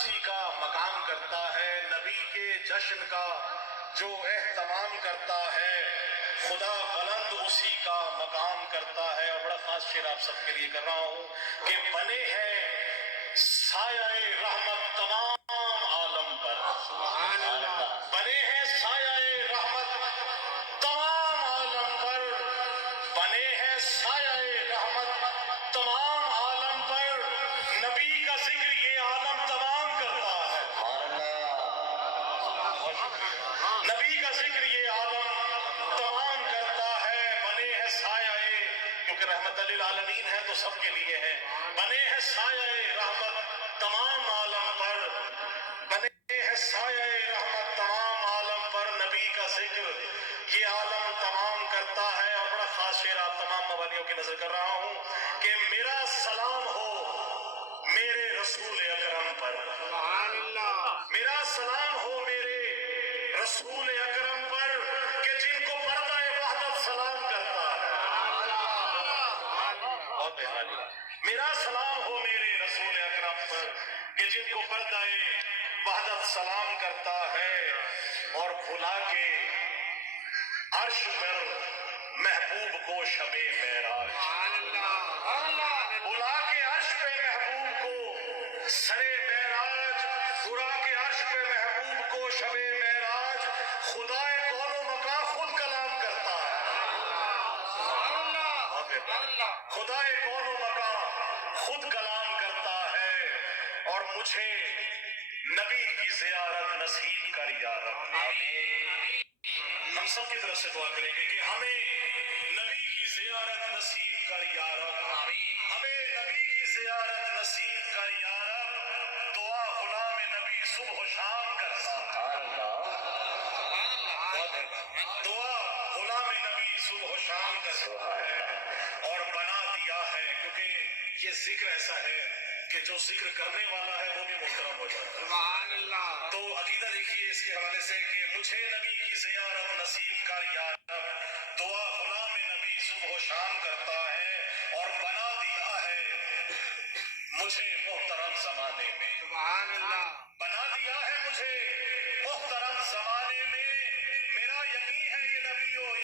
اسی کا مقام کرتا ہے، نبی کے جشن کا جو اہتمام کرتا ہے، خدا بلند اسی کا مقام کرتا ہے۔ اور بڑا خاص شعر آپ سب کے لیے کر رہا ہوں کہ بنے ہیں سایہ رحمت تمام عالم پر، بنے ہیں سایہ رحمت تمام عالم پر، بنے ہیں سایہ رحمت تمام عالم پر، نبی کا ذکر یہ عالم تمام کرتا ہے، نبی کا ذکر یہ عالم تمام کرتا ہے۔ بنے ہیں سایہ، کیونکہ رحمت للعالمین ہے تو سب کے لیے ہے، بنے ہیں سایہ رحمت تمام عالم پر، بنے ہیں سایہ رحمت تمام عالم پر، نبی کا ذکر یہ عالم تمام کرتا ہے۔ اور بڑا خاص شعر آپ تمام موالیوں کی نظر کر رہا ہوں کہ میرا سلام ہو میرے رسول اکرم پر، میرا سلام ہو میرے رسول اکرم پر کہ جن کو پردہ وحدت سلام کرتا ہے، بہت بہترین، میرا سلام ہو میرے رسول اکرم پر کہ جن کو پردہ وحدت سلام کرتا ہے۔ اور بھلا کے عرش پر محبوب کو شب معراج، بلا کے عرش پہ محبوب کو سرے معراج، بلا کے عرش پہ محبوب کو شب معراج، خدا کون و مکان خود کلام کرتا ہے، خدا کون و مکان خود کلام کرتا ہے۔ اور مجھے نبی کی زیارت نصیب کر یا رب، ہم سب کی طرف سے دعا کریں گے کہ ہمیں نبی کی زیارت نصیب کر یا رب، ہمیں نبی کی زیارت نصیب کر یا رب۔ دعا غلام نبی صبح و شام کرتا ہے، دعا غلام نبی صبح و شام کرتا ہے، اور بنا دیا ہے، کیونکہ یہ ذکر ایسا ہے کہ جو ذکر کرنے والا ہے وہ بھی محترم ہو جاتا ہے۔ سبحان اللہ۔ تو عقیدہ دیکھیے اس کے حوالے سے کہ مجھے نبی کی زیارت نصیب کر یا رب، دعا غلام نبی صبح و شام کرتا ہے، اور بنا دیا ہے مجھے محترم زمانے میں، سبحان اللہ، بنا دیا ہے مجھے محترم زمانے میں، میرا یقین ہے یہ نبی